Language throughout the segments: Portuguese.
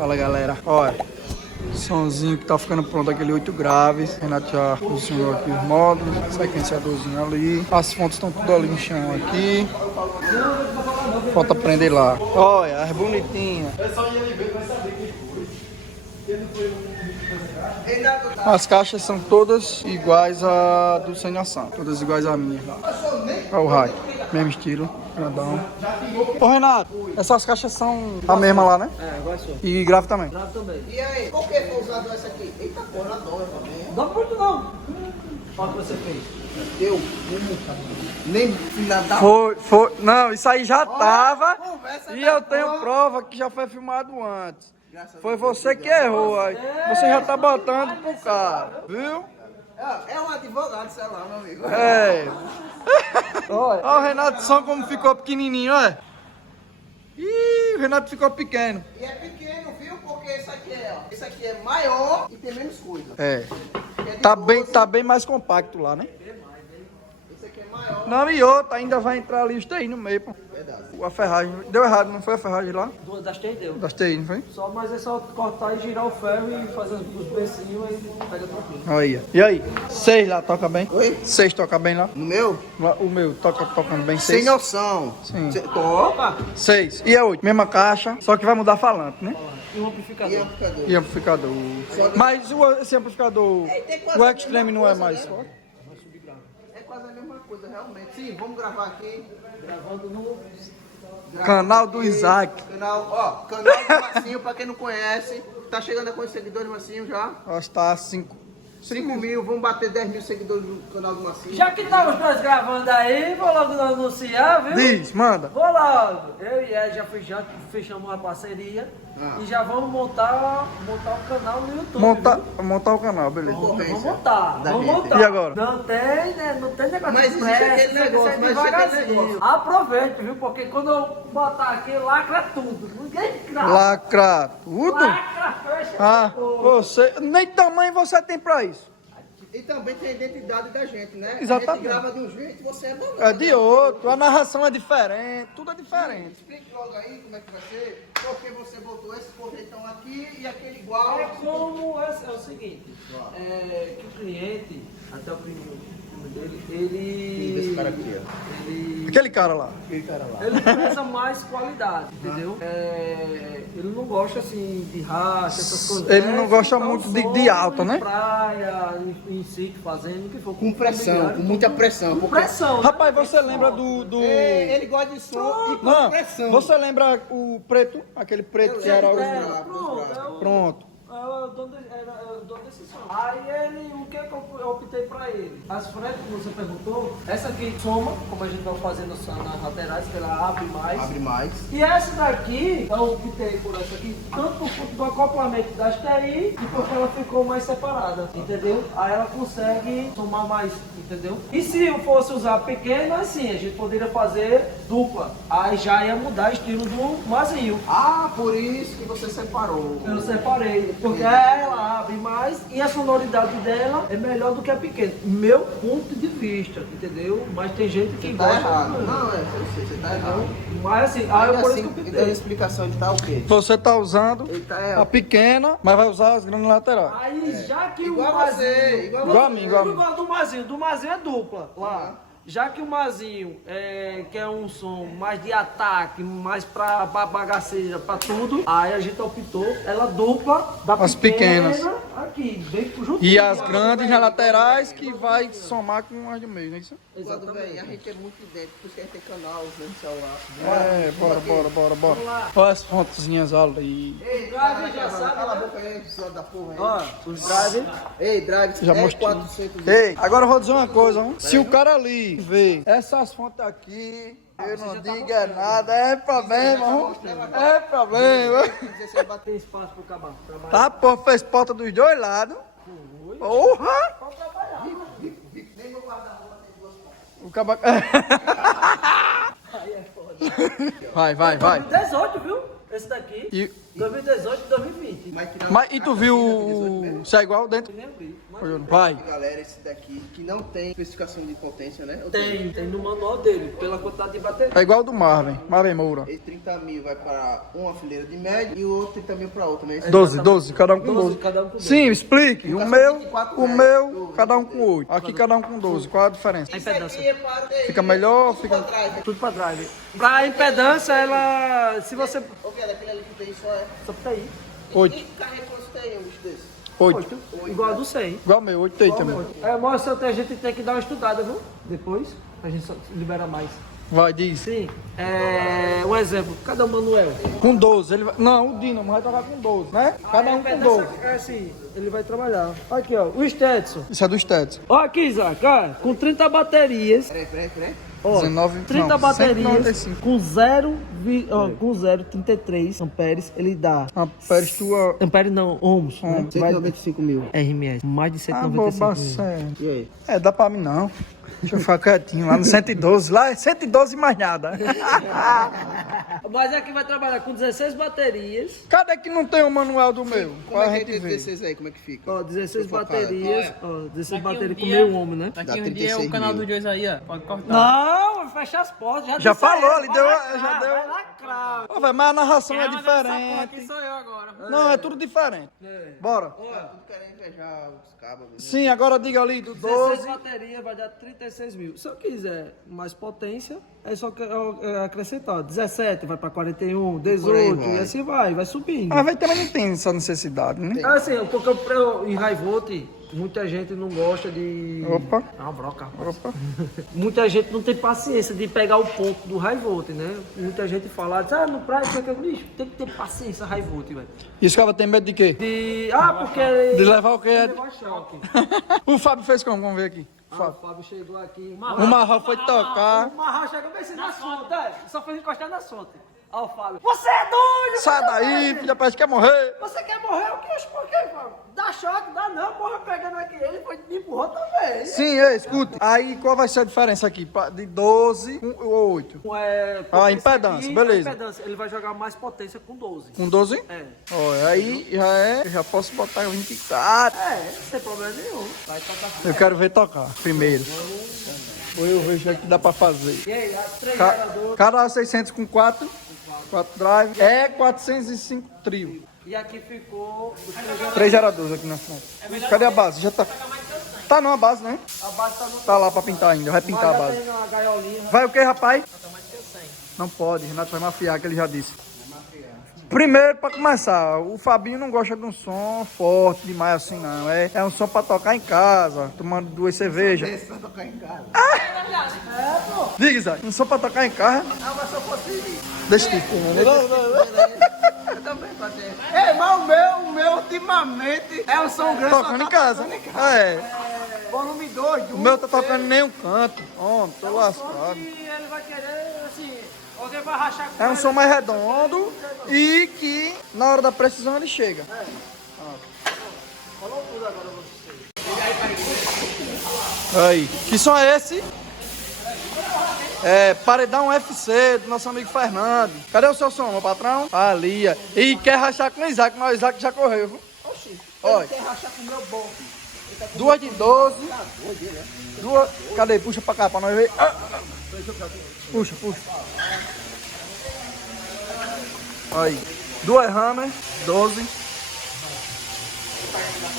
Fala galera, olha, somzinho que tá ficando pronto, aquele 8 graves. Renato já posicionou aqui os módulos, sequenciadorzinho ali. As fontes estão tudo ali no chão aqui. Falta prender lá. Olha, as bonitinhas. As caixas são todas iguais a do sem ação, todas iguais a minha. Olha o raio, mesmo estilo, grandão. Ô Renato, essas caixas são a mesma lá, né? É, agora sou. E grave também. Grave também. E aí, por que foi usado essa aqui? Eita porra, adoro também. Não muito não. Olha o que você fez. Eu nem final da Foi. Não, isso aí já tava. conversa E da eu tenho porra. prova que já foi filmado antes. Graças a Foi Deus, você que errou aí. Você já tá botando pro cara, viu? É um advogado, sei lá, meu amigo. É. Olha o Renato só como ficou pequenininho, olha. Ih, o Renato ficou pequeno. E é pequeno, viu? Porque esse aqui é maior e tem menos coisa. É. É de Tá bem mais compacto lá, né? Esse aqui é maior. Não, e outra, ainda vai entrar ali os TI no meio, pô. Verdade. A ferragem. Deu errado, não foi a ferragem lá? Duas das três deu. Das TI, não foi? Mas é só cortar e girar o ferro e fazer os becinhos e pega tranquilo. Aí. E aí? 6 lá, toca bem? Oi? 6 toca bem lá? No meu? O meu, tocando bem Sem 6? noção. Sim. Topa. 6. E a 8? Mesma caixa, só que vai mudar falante, né? E um amplificador. E amplificador. E amplificador. Mas esse amplificador, o Extreme não é mais forte? É quase a mesma coisa, realmente. Sim, vamos gravar aqui. Gravando no... Canal do Isaac. Canal do Massinho, pra quem não conhece. Tá chegando a quantos seguidores, Massinho, já? Acho que tá 5. 5 mil, vamos bater 10 mil seguidores no canal do Massinho. Já que tá os dois gravando aí, vou logo anunciar, viu? Diz, manda. Vou logo. Eu e Ed já fechamos uma parceria e já vamos montar o canal no YouTube. Montar o canal, beleza. Vamos montar, Da vamos gente. montar. E agora? Não tem, né? Não tem negócio Mas de existe pressa, aquele tem que negócio, ser mas existe aquele devagarzinho. negócio. Aproveite, viu? Porque quando eu botar aqui, lacra tudo. Ninguém grava. Lacra tudo? Lacra, fecha. Ah, tudo. você. Nem tamanho você tem pra isso. E também tem a identidade da gente, né? Exatamente. A gente grava de um jeito e você é banana. É de outro, a narração é diferente, tudo é diferente. Explique logo aí como é que vai ser, porque você botou esse corretão aqui e aquele igual. É como é o seguinte, que o cliente, até o primo dele, Esse cara aqui, Aquele cara lá. ele preza mais qualidade, entendeu? Ele não gosta assim de racha, essas coisas. Ele não gosta Então, muito som de alta, em né? praia, em sítio, fazendo, o que for. Com pressão, com muita pressão. Com pressão. né? Rapaz, você lembra do... Ele gosta de som e com Não, pressão. você lembra o preto? Aquele preto que era Pronto, Pronto. eu dou decisão. Aí o que eu optei pra ele? As fretes que você perguntou, essa aqui soma, como a gente vai fazer nas laterais, que ela abre mais. Abre mais. E essa daqui, eu optei por essa aqui, tanto por conta do acoplamento das TI e porque ela ficou mais separada, entendeu? Aí ela consegue somar mais, entendeu? E se eu fosse usar pequeno, assim, a gente poderia fazer dupla. Aí já ia mudar o estilo do Mazinho. Ah, por isso que você separou. Eu separei, porque ela abre mais e a sonoridade dela é melhor do que a pequena. Meu ponto de vista, entendeu? Mas tem gente que Tá gosta. errado. Não, eu sei, você tá errado. Mas assim, aí Ainda por assim, isso que eu dando a optei. explicação de tá o quê? Você tá usando Ele tá a pequena, mas vai usar as grandes laterais. Aí já que Igual o você, Mazinho. Igual a mim, igual a mim. Igual do Mazinho é dupla lá. Já que o Mazinho quer um som mais de ataque, mais pra bagaceira, pra tudo, aí a gente optou, ela dupla da As pequena pequenas. aqui, bem juntinho. E as grandes nas laterais que vai somar com as do meio, não é isso? Quando vem, a gente é muito idêntico, por isso que a gente tem canal no celular. É, bora. Olha as fontezinhas ali. Ei, Drive já sabe, cala a né? boca aí, pessoal da porra aí. Ó, os drive. Ei, Drive, Já é mostrei. 400 Ei, agora eu vou dizer uma coisa, hein? Se o cara ali vê essas fontes aqui, eu não digo é nada, é problema, hein? É problema. Tem espaço pro cabelo. Tá, pô, fez porta dos dois lados. Porra! O caba... Aí é foda. Vai. 2018, viu? Esse daqui. E, 2018 e 2020. mas, e tu viu se é igual dentro? Nem abri. Vai. Galera, esse daqui que não tem especificação de potência, né? Ou Tem no manual dele, pela quantidade de bateria. É igual do Marvin Moura. Esse 30 mil vai para uma fileira de média e o outro 30 mil para outra, né? 12, cada um com 12, 12. cada um com 12. Sim, explique. O meu, 24, cada um com 8. Aqui cada um com 12. Qual é a diferença? A impedância. Fica melhor, fica... Tudo pra drive. Pra impedância, ela. Se você. Ô, cara, aquele ali que tem Só pra aí. 8. E carrega quantos tem um bicho desse? 8. Igual a do 100. Igual o meu, 8 tem também. Mostra que a gente tem que dar uma estudada, viu? Depois, a gente só libera mais. Vai, diz. Sim. Um exemplo, cada Manuel. Com 12. Ele vai... Não, o Dino vai tocar com 12, né? Cada um com 12. É assim, ele vai trabalhar. Aqui, ó, o Stetson. Isso é do Stetson. Ó aqui, Isaac, ó, com 30 baterias. Peraí. Ó, 19, 30 não, baterias 195. com 0,33 amperes, ele dá. Amperes tua... Ampere não, ohms. Né? 195 mil. RMS, mais de Ah, 195 boba, mil. sério. E aí? É, dá pra mim não. Deixa eu ficar quietinho. Lá no 112. Lá é 112 e mais nada. Mas aqui vai trabalhar com 16 baterias. Cadê que não tem o manual do meu? Como Pra é que gente é ver. 16 aí? Como é que fica? Ó, 16 Tô focado. baterias. Ó, 16 Daqui um baterias com dia- meio homem, né? Daqui Dá um dia 36 o canal mil. do Joyce aí, ó. Pode cortar. Não, fecha as portas. Já disse falou, aí, ele vai deu- lacrar, já deu- Vai lacrar. Ô, velho, mas a narração é Quem vai mandar essa porra aqui diferente. sou eu agora. Não, é tudo diferente. Bora. Tudo querendo invejar os cabos. Né? Sim, agora diga ali do 16 12. baterias vai dar 36 mil. Se eu quiser mais potência, é só acrescentar. Ó, 17 vai pra 41, 18 vai. e assim vai subindo. Mas vai também não tem essa necessidade, né? Assim, porque em high volt, muita gente não gosta de... Opa. É uma broca, rapaz. Opa. Muita gente não tem paciência de pegar o ponto do high volt, né? Muita gente fala, diz, no praia, lixo, tem que ter paciência high volt, velho. E os caras têm medo de quê? Porque... De levar o quê? Levar choque. O Fábio fez como? Vamos ver aqui. O Fábio. Fábio chegou aqui, O Marral foi tocar. O Marral chegou bem na sonda, só foi encostar na sonda. Ó, o Fábio, você é doido! Sai daí, filha, parece que quer morrer. Você quer morrer? O que? Por quê, Fábio? Dá choque, dá não, porra, pegando aqui. Ele foi me empurrou também. Sim, escute. Aí qual vai ser a diferença aqui? De 12 com 8. A impedância, beleza. Ele vai jogar mais potência com 12. Com 12? É. Ó, aí eu já posso botar 24. Sem problema nenhum. Vai tocar. Eu quero ver tocar primeiro. Ou eu vejo aqui que dá pra fazer. E aí, as 3 Ca geradores. cada 600 com 4 drive. É 405 trio. E aqui ficou os 3 geradores. 3 geradores aqui na frente. Cadê a base? Já tá. Tá não a base, né? A base tá no... Tá lá pra pintar ainda. Vai pintar a Mas já base. tem uma gaiolinha. Vai o que, rapaz? Não pode, Renato vai mafiar, que ele já disse. Primeiro, pra começar, o Fabinho não gosta de um som forte demais assim, não. É um som pra tocar em casa, tomando 2 cervejas. Esse pra tocar em casa. Diga, Isaac, um som pra tocar em casa. Ah, mas se eu fosse... Deixa eu Eu também fazer. É, mas o meu ultimamente é um som grande. tocando em casa. É, Volume 2. o meu tá tocando em nenhum canto. Homem, tô lascado. E ele vai querer, assim, alguém vai rachar com É um som mais redondo e que na hora da precisão ele chega. Falou tudo agora você. Aí, que som é esse? É, paredão FC do nosso amigo Fernando. Cadê o seu som, meu patrão? Ali, ó. E quer rachar com o Isaac, mas o Isaac já correu, viu? Oxi, Olha. quer rachar com o meu bom. 2 de 12. Duas. Cadê? Puxa pra cá pra nós ver. Puxa. Aí. 2 Hammer, 12.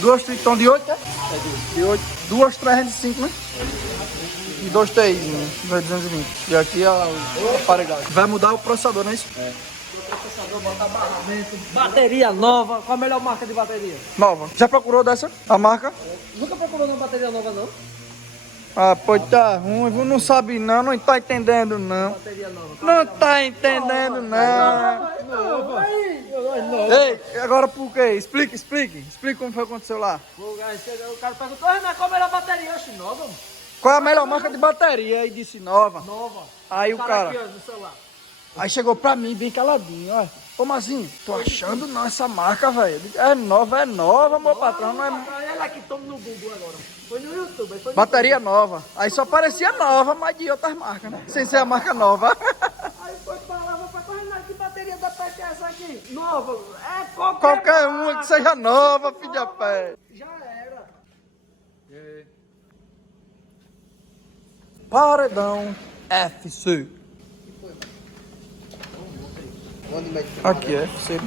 2 Triton de 8, é? De 8. 2 305, né? E 2 TI, né? 220. E aqui é a aparelhagem. Vai mudar o processador, não é isso? Bateria nova. Qual a melhor marca de bateria? Nova. Já procurou dessa? A marca? Nunca procurou uma bateria nova, não? Ah, pô, tá ruim, viu? Não sabe não tá entendendo não. Bateria nova. Não tá entendendo não. Ei, agora por quê? Explique como foi que aconteceu lá. O cara perguntou, mas qual a melhor bateria? Oxe, nova, mano. Qual é a melhor marca de bateria? Aí disse nova. Nova. Aí o cara, aqui, ó, no celular. aí chegou pra mim bem caladinho, ó. Ô Mazinho, tô achando não essa marca, velho. É nova, meu patrão, não é... Olha aqui, tome no Google agora. Foi no YouTube, aí foi no Bateria nova. Aí só parecia nova, mas de outras marcas, né? Sem ser a marca nova. Aí foi palavra pra correr, que bateria da PEC é essa aqui? Nova. É Qualquer uma que seja nova, filha pé. Já era. Paredão FC. Aqui é FC.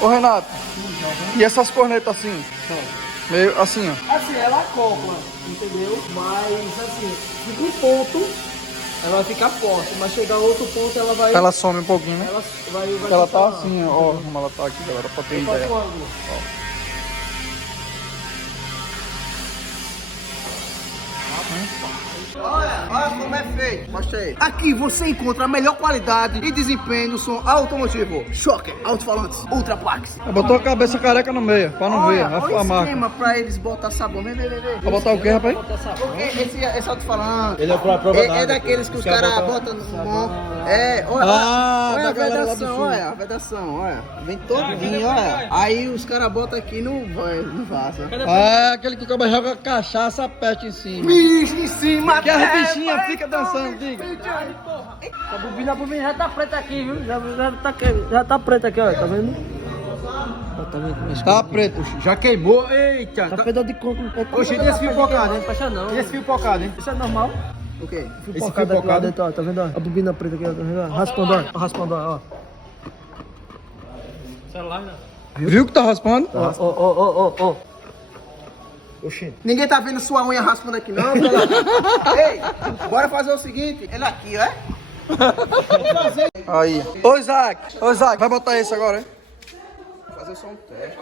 Ô Renato, e essas cornetas assim? Meio assim, ó. Assim, ela acopla, entendeu? Mas assim, fica um ponto, ela vai ficar forte, mas chegar a outro ponto ela vai. Ela some um pouquinho, né? Ela vai Porque ela tá ficar- assim, ó, como ela tá aqui, galera, pra ter Faz ideia. um ângulo. Olha como é feito. Mostra aí. Aqui você encontra a melhor qualidade e desempenho do som automotivo. Shocker, alto-falantes, Ultrapax. Botou a cabeça careca no meio, pra não ver, Olha a o marca. esquema pra eles botar sabor. Vem. Pra botar o que, rapaz? Porque esse alto-falante Ele é pra prova é d'água. daqueles que os Os caras caras botam botam no som. É, olha, Ah, olha da a galera lá do vedação, sul. olha a vedação, olha. Vem todinho, olha. Aí os caras botam aqui e não vaza. Ah, aquele que o cara joga cachaça, peste em cima. Bicho em cima, Que as até, bichinhas vai, ficam dançando, diga. A bobina já tá preta aqui, viu? Já tá preta aqui, ó. Tá vendo? Tá vendo? Tá preto. Já queimou. Eita. Tá perdendo de conta. Oxe, e esse fio pocado, hein? Não fecha não. E esse fio pocado, hein? Isso é normal? O quê? Fio Esse pocado fio aqui lá pocado? dentro, ó. Tá vendo? Ó? A bobina preta aqui, ó. Tá vendo? Ó? Raspando, ó. Raspando, ó. Viu que tá raspando? Ó. Ninguém tá vendo sua unha raspando aqui não, Ei, bora fazer o seguinte. Ele aqui, ó. Aí. Ô Isaac, vai botar esse agora, hein? Fazer só um teste.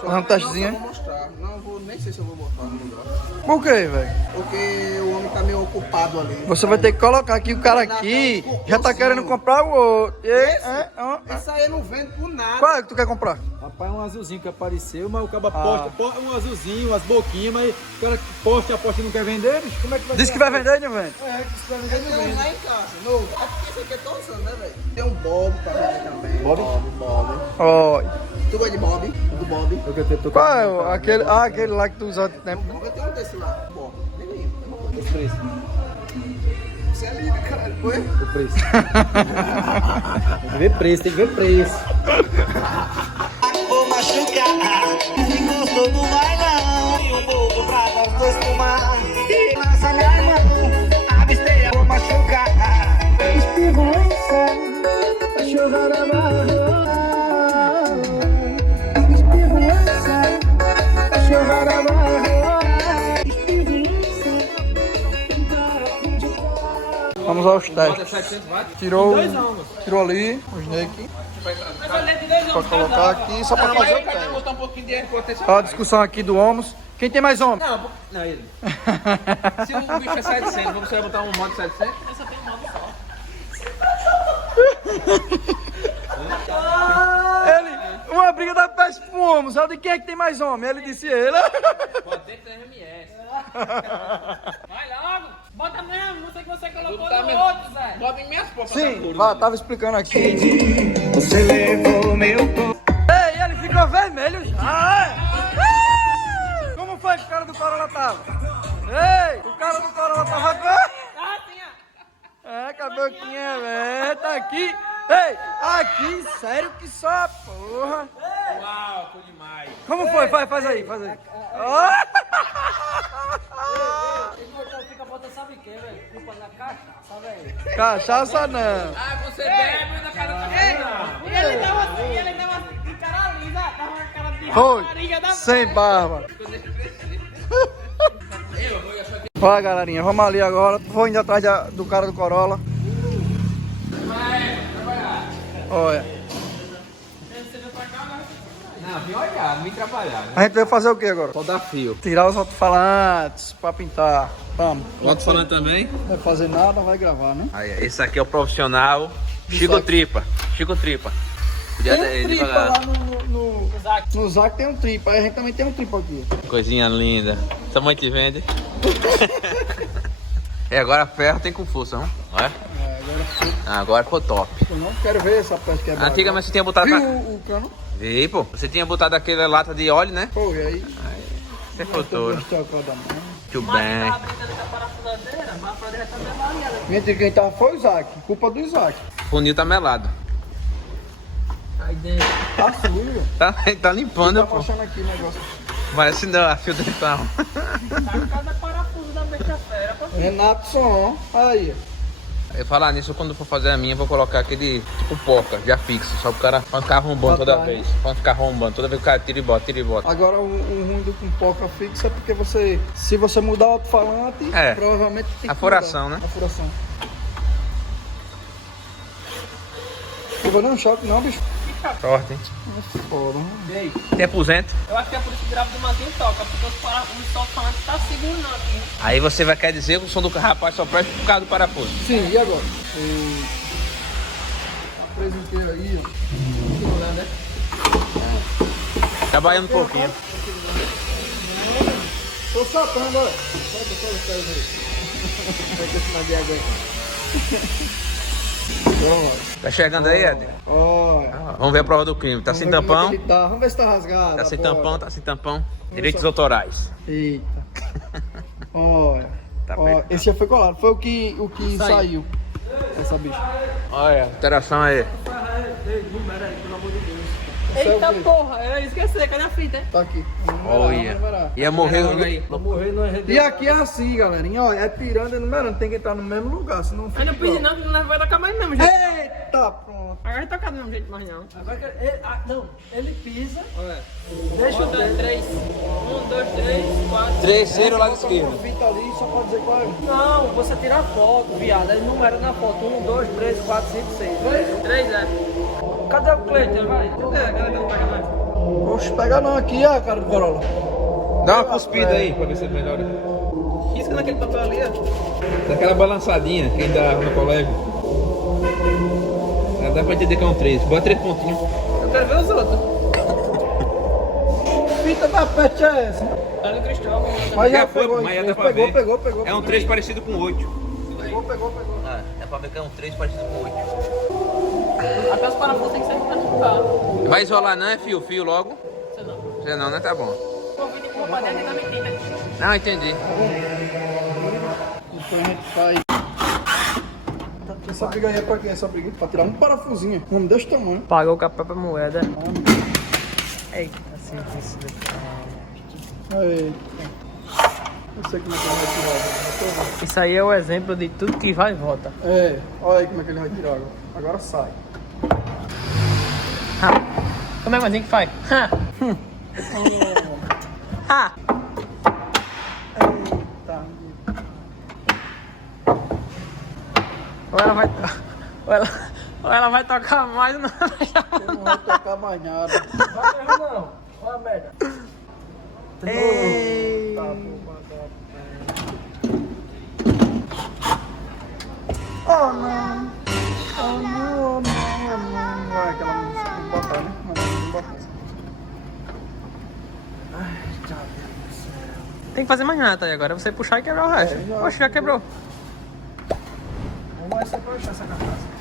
Fazer um testezinho, Não hein? vou mostrar. Não vou, nem sei se eu vou botar no lugar. Por quê, velho? Porque o homem tá meio ocupado ali. Você vai ter que colocar aqui, o cara aqui já tá querendo comprar o outro. Esse aí eu não vendo por nada. Qual é que tu quer comprar? Rapaz, um azulzinho que apareceu, mas o cara posta um azulzinho, as boquinhas, mas o cara que posta e aposta e não quer vender, bicho, como é que vai Diz que vai vender, não vende? É, disse que vai Eu vender, não tenho um vende. lá em casa, novo. É porque esse aqui é todo usando, né, velho? Tem um Bob pra vender também. Bob? Bob. Ó, Tu gosta de Bob? Do Bob? Eu tô qual é aquele lá que tu usou há tempo? Eu tenho um desse lá. Bob. Nem lembro. Os preços. Você é lindo, caralho. Foi? O preço. Tem que ver preço, tem que ver preço. Vou machucar, se gostou do bailão e um bolo pra nós dois tomar. E lança minha mão, absteia, vou machucar. Esperança, vai chorar na barra. Esperança, vai chorar na barra. Esperança, Vamos aos testes. Tirou ali o Snake. Pode colocar aqui só pra fazer o teste. Botar um pouquinho de potência. Olha a discussão aqui do Homos. Quem tem mais homem? Não, ele. Se o bicho é 700, você vai botar um modo 700? Uma briga da peste pro Homos. Eu disse, quem é que tem mais homem? Ele disse ele. Pode ter que ter RMS. Vai logo. Bota mesmo. Não sei que você colocou no outro, Zé. Bota em minhas portas. Sim, tava explicando aqui. você levou meu corpo. Ei, ele ficou vermelho já. É. Como foi que o cara do Corolla tava? Ei, o cara do Corolla tava É, com a boquinha aberta aqui. Ei, aqui, sério que só, porra. Uau, foi demais. Como foi? Faz aí. Fica botando sabe o que, velho? Culpa da cachaça, velho. Cachaça não. Ah, você bebe na cara da E ele dava de cara lisa, dava uma cara de Foi, rapariga da sem barba. Olha, galerinha, vamos ali agora. Vou indo atrás do cara do Corolla. Olha. Não, vim olhar, não vim trabalhar, né? A gente veio fazer o que agora? Só dar fio. Tirar os alto-falantes pra pintar. Vamos. O outro falando também? Não vai fazer nada, não vai gravar, né? Aí, esse aqui é o profissional Chico Tripa. Chico Tripa. Podia Tem um ter- tripa devagar. lá no Zac tem um tripa, aí a gente também tem um tripa aqui. Coisinha linda. Sua mãe te vende. Agora ferro tem com força, não? Olha. Agora ficou top. Eu não quero ver essa peça quebrada. Antigamente você tinha botado. Viu o cano? Vê, pô. Você tinha botado aquela lata de óleo, né? Pô, e aí? Você futuro. Gostei da mão. Tudo bem. Mentira, quem tava foi o Isaac. Culpa do Isaac. O funil tá melado. Aí dentro. Tá sujo. Tá limpando, Tá pô. mostrando aqui o negócio. Parece não, a fio dental. Tá em cada parafuso da besta-feira, pô. Renato Som. Aí. Eu falar nisso, quando for fazer a minha, eu vou colocar aquele tipo porca, já fixo, só pro cara não ficar arrombando toda Atrás. vez. Pra não ficar arrombando, toda vez que o cara tira e bota, tira e bota. Agora o ruim do com porca fixa é porque você, se você mudar o alto-falante, É. provavelmente tem que A furação, mudar. né? A furação. Não vou dar um choque não, bicho. Sorte, hein? É foda, né? Tem aposento. Eu acho que é por isso que grava do manzinho toca, porque o sofá tá segurando aqui. Aí você vai querer dizer que o som do rapaz só presta por causa do parafuso. Sim, e agora? A presa inteira aí, ó. Trabalhando um pouquinho. Tô soltando, olha. Solta os pés aí. Vai ter que de água aí. Tá chegando aí, Ed? Olha. Vamos ver a prova do crime. Tá sem tampão? Vamos ver se tá rasgado. Tá sem a porta. tampão, tá sem tampão. Direitos autorais. Eita. Olha. Tá Olha, apertado. esse já foi colado. Foi o que saiu. Essa bicha. Olha, interação aí. Eita porra, eu esqueci, cadê a fita, hein? Tá aqui. Olha. Ia morrer. Morrer não é E aqui é assim, galerinha. Olha, é tirando e numerando. Tem que entrar no mesmo lugar, senão Eu fica não pedi igual. não, que não vai tocar mais mesmo, gente. Eita, pronto. Agora vai tocar do mesmo jeito mais não. Agora que ele, não, ele pisa, Deixa 1, 2, 3. 1, 2, 3, 4. Terceiro lado Coloca uma esquerdo. fita ali só pra dizer qual é. Não, você tira a foto, viado. Aí numera na foto. 1, 2, 3, 4, 5, 6. 3 é. Cadê o Cleiton, vai? Cadê o Cleiton? Oxe, pega não aqui, ó, cara do Corolla. Dá uma cuspida aí pra ver se melhora. Risca naquele papel ali, ó. Daquela balançadinha que ainda no colégio. Já dá pra entender que é um 3. Bota 3 pontinhos. Eu quero ver os outros. Fita da peste é essa? Tá no Cristóvão. Mas Já foi, pegou, mas já dá pra ver. Pegou. É um 3 parecido com 8. Pegou. Ah, é pra ver que é um 3 parecido com 8. Até os parafusos tem que ser pra limpar. Vai isolar não, é fio logo? Você não. Você não, né? Tá bom. Tô vindo com uma dentro da medida. Não, entendi. Então a gente faz. Essa briga aí é pra quê? Essa briga é pra tirar um parafusinho. Um desse tamanho. Pagou com a própria moeda. Eita, assim, isso daqui. Eita. Eu sei como é que ele vai tirar água. Isso aí é o exemplo de tudo que vai e volta. É, olha aí como é que ele vai tirar água. Agora sai. Como é que que faz? Ha! Eita. Ou ela vai tocar mais ou não vai Ele não vai tocar mais nada. vai mesmo não. Olha a merda. Ei. Tá bom, oh não. Oh não, não. Vai aquela música. Tem que botar, né? Não botar. Tem que fazer mais nada aí agora. Você puxar e quebrar o resto. já. Poxa, já quebrou. Vamos lá, você pode achar essa carcaça.